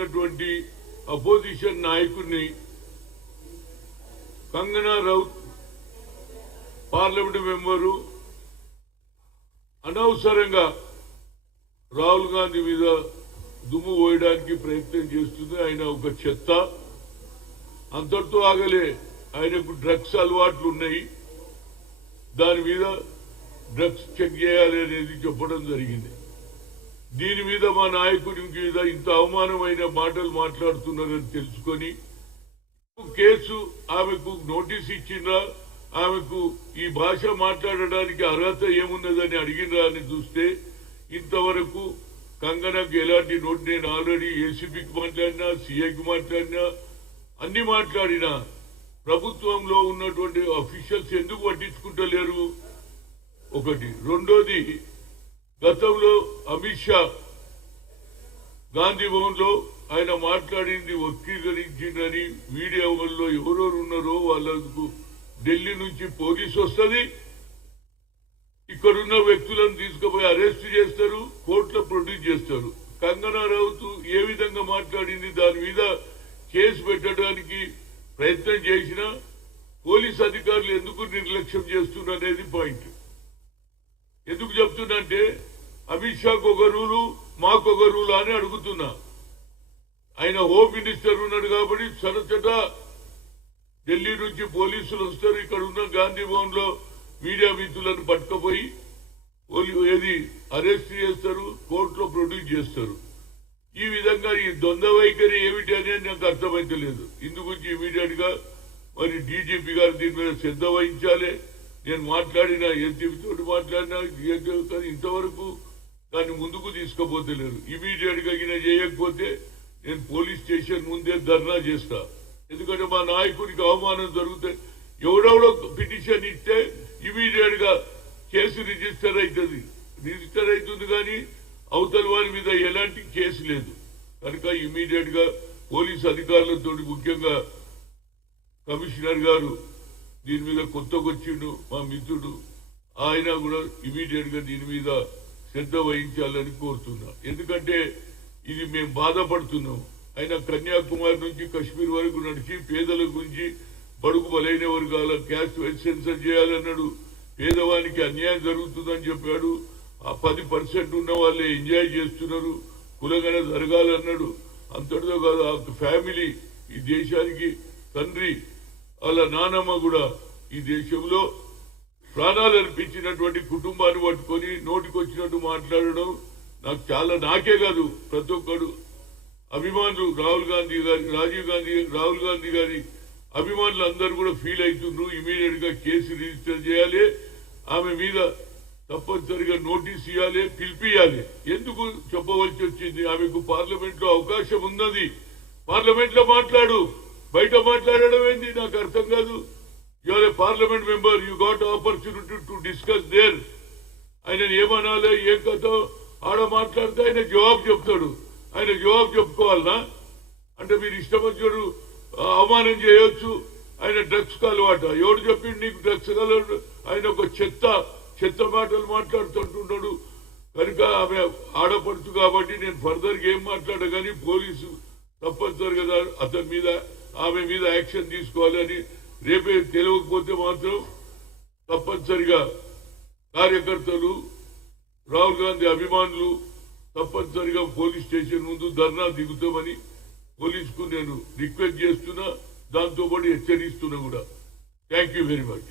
ఉన్నటువంటి అపోజిషన్ నాయకుడిని Kangana Raut parliament member అనవసరంగా రాహుల్ గాంధీ మీద దుమ్ము పోయడానికి ప్రయత్నం చేస్తుంది. ఆయన ఒక చెత్త, అంతటితో ఆగలే. ఆయనకు డ్రగ్స్ అలవాట్లు ఉన్నాయి, దాని మీద డ్రగ్స్ చెక్ చేయాలి అనేది చెప్పడం జరిగింది. దీని మీద మా నాయకుడి మీద ఇంత అవమానమైన మాటలు మాట్లాడుతున్నారని తెలుసుకొని కేసు ఆమెకు నోటీస్ ఇచ్చిండ్రా, ఆమెకు ఈ భాష మాట్లాడడానికి అర్హత ఏమున్నదని అడిగినరా అని చూస్తే ఇంతవరకు కంగనాకు ఎలాంటి నోట్, నేను ఆల్రెడీ ఏసీపీకి మాట్లాడినా, సీఐకి మాట్లాడినా, అన్ని మాట్లాడినా ప్రభుత్వంలో ఉన్నటువంటి అఫీషియల్స్ ఎందుకు పట్టించుకుంటలేరు? ఒకటి. రెండోది, గతంలో అమిత్ షా గాంధీ భవన్ లో ఆయన మాట్లాడింది వక్రీకరించిందని మీడియాలో ఎవరెవరు ఉన్నారో వాళ్ళకు ఢిల్లీ నుంచి పోలీసు వస్తుంది, ఇక్కడున్న వ్యక్తులను తీసుకుపోయి అరెస్ట్ చేస్తారు, కోర్టులో ప్రొడ్యూస్ చేస్తారు. కంగనా రౌత్ ఏ విధంగా మాట్లాడింది దాని మీద కేసు పెట్టడానికి ప్రయత్నం చేసినా పోలీస్ అధికారులు ఎందుకు నిర్లక్ష్యం చేస్తున్నారు అనేది పాయింట్. ఎందుకు చెప్తున్నంటే అమిత్ షాకు ఒక రూలు, మాకు ఒక రూలు అని అడుగుతున్నా. ఆయన హోమ్ మినిస్టర్ ఉన్నాడు కాబట్టి సరచట ఢిల్లీ నుంచి పోలీసులు వస్తారు, ఇక్కడ ఉన్న గాంధీ భవన్ లో మీడియా మిత్రులను పట్టుకుపోయి ఏది అరెస్ట్ చేస్తారు, కోర్టులో ప్రొడ్యూస్ చేస్తారు. ఈ విధంగా ఈ ద్వంద్వ వైఖరి ఏమిటి అనేది నాకు అర్థమైతలేదు. ఇందు గురించి ఇమీడియట్ గా మరి డీజీపీ గారు దీని మీద శ్రద్ధ వహించాలి. నేను మాట్లాడినా, ఎన్టీపీతో మాట్లాడినా, కానీ ఇంతవరకు దాన్ని ముందుకు తీసుకుపోతలేరు. ఇమీడియట్ గా చేయకపోతే నేను పోలీస్ స్టేషన్ ముందే ధర్నా చేస్తా. ఎందుకంటే మా నాయకుడికి అవమానం జరుగుతాయి. ఎవరెవరో పిటిషన్ ఇస్తే ఇమీడియట్ గా కేసు రిజిస్టర్ అవుతుంది కానీ అవతల వారి మీద ఎలాంటి కేసు లేదు. కనుక ఇమీడియట్ గా పోలీస్ అధికారులతో, ముఖ్యంగా కమిషనర్ గారు దీని మీద కొత్తకొచ్చిండు మా మిత్రుడు, ఆయన కూడా ఇమీడియట్ గా దీని మీద శ్రద్ధ వహించాలని కోరుతున్నా. ఎందుకంటే ఇది మేము బాధపడుతున్నాం. ఆయన కన్యాకుమారి నుంచి కశ్మీర్ వరకు నడిచి పేదల గురించి, బడుగు బలైన వర్గాల క్యాస్ట్ వైజ్ సెన్సర్ చేయాలన్నాడు. పేదవానికి అన్యాయం జరుగుతుందని చెప్పాడు. ఆ 10% ఉన్న వాళ్ళే ఎంజాయ్ చేస్తున్నారు, కులగన జరగాలన్నాడు. అంతటితో కాదు, ఆ ఫ్యామిలీ ఈ దేశానికి తండ్రి, వాళ్ళ నానమ్మ కూడా ఈ దేశంలో ప్రాణాలు అర్పించినటువంటి కుటుంబాన్ని పట్టుకొని నోటికొచ్చినట్టు మాట్లాడడం నాకు చాలా, నాకే కాదు ప్రతి ఒక్కడు అభిమానులు, రాహుల్ గాంధీ గారి అభిమానులు అందరూ కూడా ఫీల్ అవుతున్నారు. ఇమీడియట్ గా కేసు రిజిస్టర్ చేయాలి, ఆమె మీద తప్పనిసరిగా నోటీస్ ఇవ్వాలి, పిలిపియాలి. ఎందుకు చెప్పవలసి వచ్చింది? ఆమెకు పార్లమెంట్ లో అవకాశం ఉన్నది, పార్లమెంట్ లో మాట్లాడు, బయట మాట్లాడడం ఏంది నాకు అర్థం కాదు. You are a parliament member, you got opportunity to discuss there. ఆయన ఏమనాలి, ఏం కథ ఆడ మాట్లాడితే ఆయన జవాబు చెప్తాడు. ఆయన జవాబు చెప్పుకోవాలనా? అంటే మీరు ఇష్టం వచ్చాడు అవమానం చేయొచ్చు. ఆయన డ్రగ్స్ అలవాట, ఎవరు చెప్పిండు నీకు డ్రగ్స్ అలవాటు? ఆయన ఒక చెత్త మాటలు మాట్లాడుతుంటున్నాడు. కనుక ఆమె ఆడపడుచు కాబట్టి నేను ఫర్దర్ గా ఏం మాట్లాడగాని పోలీసు తప్పనిసరిగా అతని మీద, ఆమె మీద యాక్షన్ తీసుకోవాలని, రేపే తెలియకపోతే మాత్రం తప్పనిసరిగా కార్యకర్తలు, రాహుల్ గాంధీ అభిమానులు తప్పనిసరిగా పోలీస్ స్టేషన్ ముందు ధర్నా దిగుతామని పోలీసుకు నేను రిక్వెస్ట్ చేస్తున్నా, దాంతో పాటు హెచ్చరిస్తున్నా కూడా. Thank you very much.